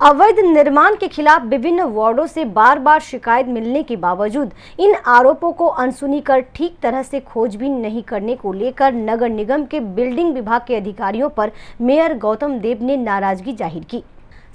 अवैध निर्माण के खिलाफ विभिन्न वार्डों से बार बार शिकायत मिलने के बावजूद इन आरोपों को अनसुनी कर ठीक तरह से खोजबीन नहीं करने को लेकर नगर निगम के बिल्डिंग विभाग के अधिकारियों पर मेयर गौतम देव ने नाराजगी जाहिर की।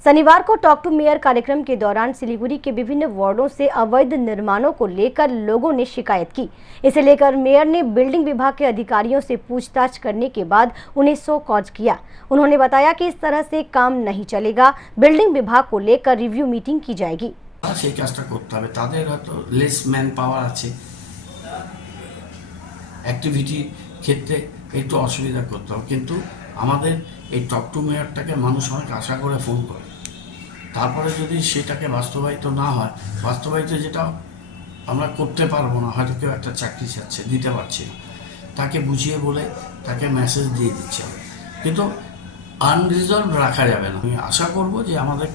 शनिवार को टॉक टू मेयर कार्यक्रम के दौरान सिलीगुड़ी के विभिन्न वार्डों से अवैध निर्माणों को लेकर लोगों ने शिकायत की। इसे लेकर मेयर ने बिल्डिंग विभाग के अधिकारियों से पूछताछ करने के बाद उन्हें शो कॉज किया। उन्होंने बताया कि इस तरह से काम नहीं चलेगा, बिल्डिंग विभाग को लेकर रिव्यू मीटिंग की जाएगी। সেই কাজটা করতে হবে, তাদের হয়তো লেস ম্যান পাওয়ার আছে, অ্যাক্টিভিটি ক্ষেত্রে একটু অসুবিধা করতে হবে, কিন্তু আমাদের এই টক টু মেয়রটাকে মানুষ অনেক আশা করে ফোন করে, তারপরে যদি সেটাকে বাস্তবায়িত না হয়, বাস্তবায়িত যেটা আমরা করতে পারবো না, হয়তো কেউ একটা চাকরি চাচ্ছে, দিতে পারছি না, তাকে বুঝিয়ে বলে তাকে মেসেজ দিয়ে দিচ্ছে, কিন্তু আনরিজলভ রাখা যাবে না। আমি আশা করব যে আমাদের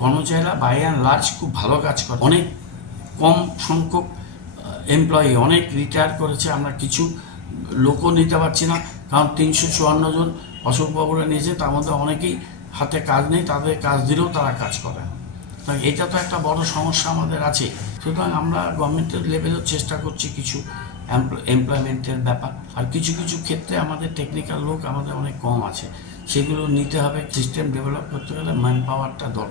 কর্মচারীরা বাই অ্যান্ড লার্জ খুব ভালো কাজ করে, অনেক কম সংখ্যক এমপ্লয়ি অনেক রিটায়ার করেছে, আমরা কিছু লোকও নিতে পারছি না, কারণ 354 জন অশোকবাবুরা নিয়েছে, তার মধ্যে অনেকেই হাতে কাজ নেই, তাদের কাজ দিলেও তারা কাজ করে না। তাই এটা তো একটা বড় সমস্যা আমাদের আছে। সুতরাং আমরা গভর্নমেন্টের লেভেলেও চেষ্টা করছি কিছু এমপ্লয়মেন্টের ব্যাপার, আর কিছু কিছু ক্ষেত্রে আমাদের টেকনিক্যাল লোক আমাদের অনেক কম আছে, সেগুলো নিতে হবে। সিস্টেম ডেভেলপ করতে গেলে ম্যান পাওয়ারটা দরকার।